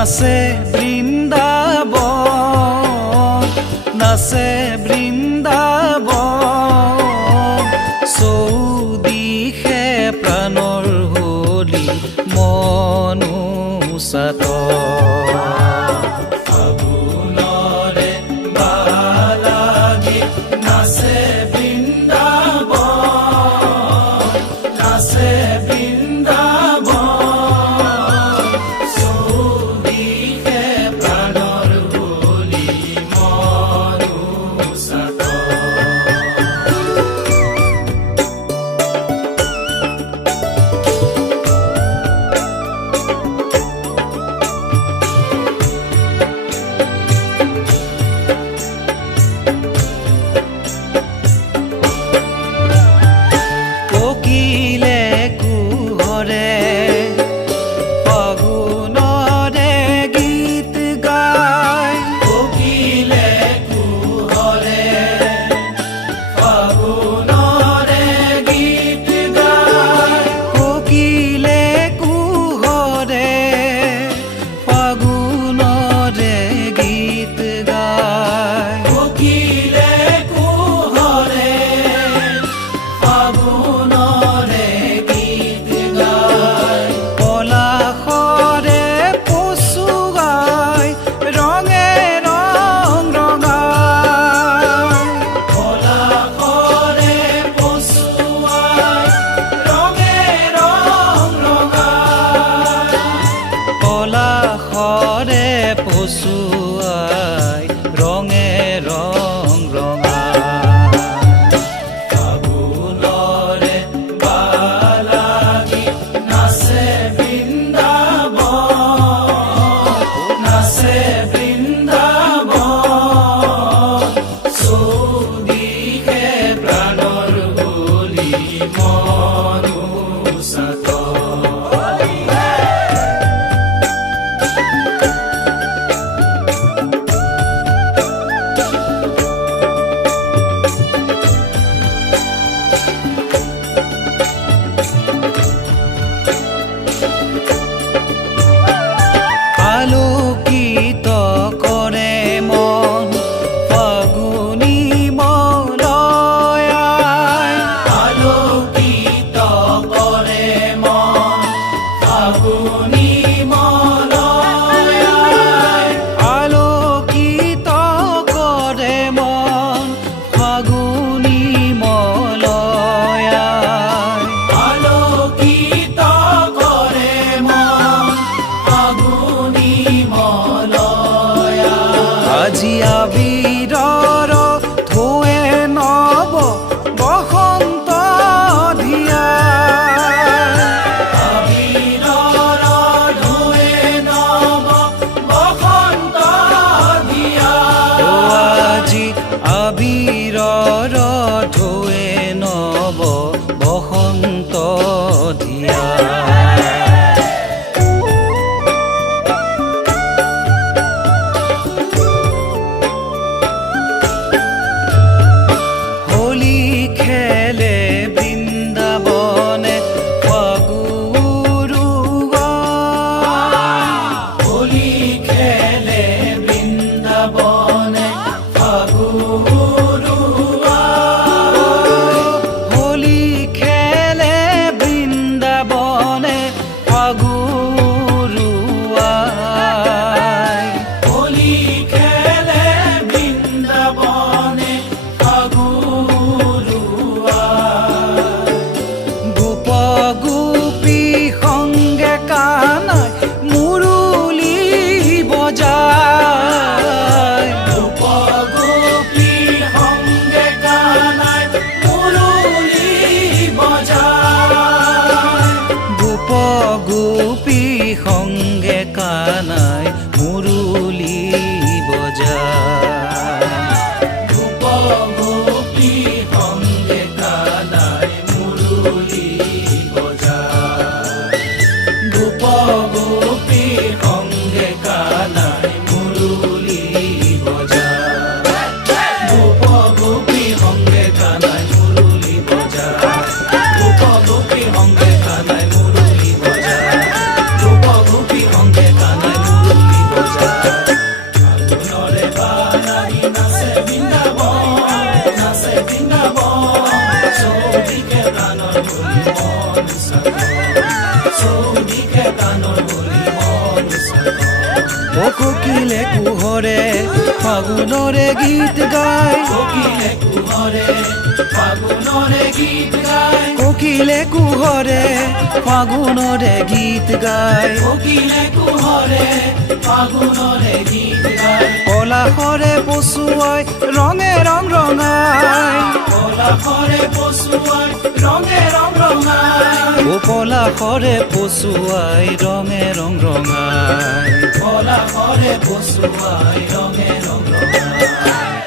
নাচে বৃন্দাবন, নাচে বৃন্দাবন, চৌদিশে প্ৰাণৰ হোলী মনুষ্যাত। ফাগুনৰে বালাগী নাচে বৃন্দাবন, নাচে বৃন্দাবন, চৌদিশে প্ৰাণৰ হোলী মনুষ্যাত। কোকিলে কুহৰে ফাগুনৰে গীত গায়, কোকিলে কুহৰে ফাগুনৰে গীত গায়, কোকিলে কুহৰে ফাগুনৰে গীত গায়, কোকিলে কুহৰে ফাগুনৰে গীত গায়। পলাশৰে পচুৱাই ৰঙে ৰং ৰঙাই, পলাশৰে পচুৱাই ৰঙে ৰং ৰঙাই, পলাশৰে পচুৱাই ৰঙে ৰং ৰঙাই। ফাগুনৰে বালাগী নাচে বৃন্দাবন, নাচে বৃন্দাবন, চৌদিশে প্ৰাণৰ হোলী মনুষ্যাত। আলোকিত কৰে মন ফাগুনী মলয়াই, আলোকিত কৰে মন ফাগুনী মলয়াই, আলোকিত কৰে মন ফাগুনী মলয়াই, আলোকিত কৰে মন ফাগুনী মলয়াই। আজি আবিৰৰ ঢৌৱে নৱ বসন্ত ধিয়াই, আবিৰৰ ঢৌৱে নৱ বসন্ত ধিয়াই। আজি আবিৰৰ ঢৌৱে নৱ বসন্ত ধিয়াই। হোলী খেলে বৃন্দাবনে ফাগুৰুৱাই, হোলী খেলে বৃন্দাবনে ফাগুৰুৱাই, হোলী খেলে বৃন্দাবনে ফাগুৰুৱাই, হোলী খেলে বৃন্দাবনে ফাগুৰুৱাই। গোপ গোপী সংগে কানাই মুৰুলী বজায়, গোপ গোপী সংগে কানাই মুৰুলী বজায়, গোপ গোপী সংগে কানাই মুৰুলী বজায়, গোপ গোপী সংগে কানাই মুৰুলী বজায়, গোপ গোপী সংগে কানাই মুৰুলী বজায়, গোপ গোপী সংগে কানাই মুৰুলী বজায়, গোপ গোপী সংগে কানাই মুৰুলী বজায়, গোপ গোপী সংগে কানাই মুৰুলী কাণৰ বলি মন চাকৰ চৌদিশে কাণৰ বলি মন চাকৰ কোকিলে কুহৰে ফাগুনৰে গীত গায় কোকিলে কুহৰে ফাগুনৰে গীত গায় কোকিলে কুহৰে ফাগুনৰে গীত গায় কোকিলে কুহৰে ফাগুনৰে গীত গায় পলাশৰে পচুৱাই ৰঙে ৰং ৰঙাই পলাশৰে পচুৱাই ৰঙে ৰং ৰঙাই পলাশৰে পচুৱাই ৰঙে ৰং ৰঙাই পলাশৰে পচুৱাই ৰঙে ৰং ৰঙাই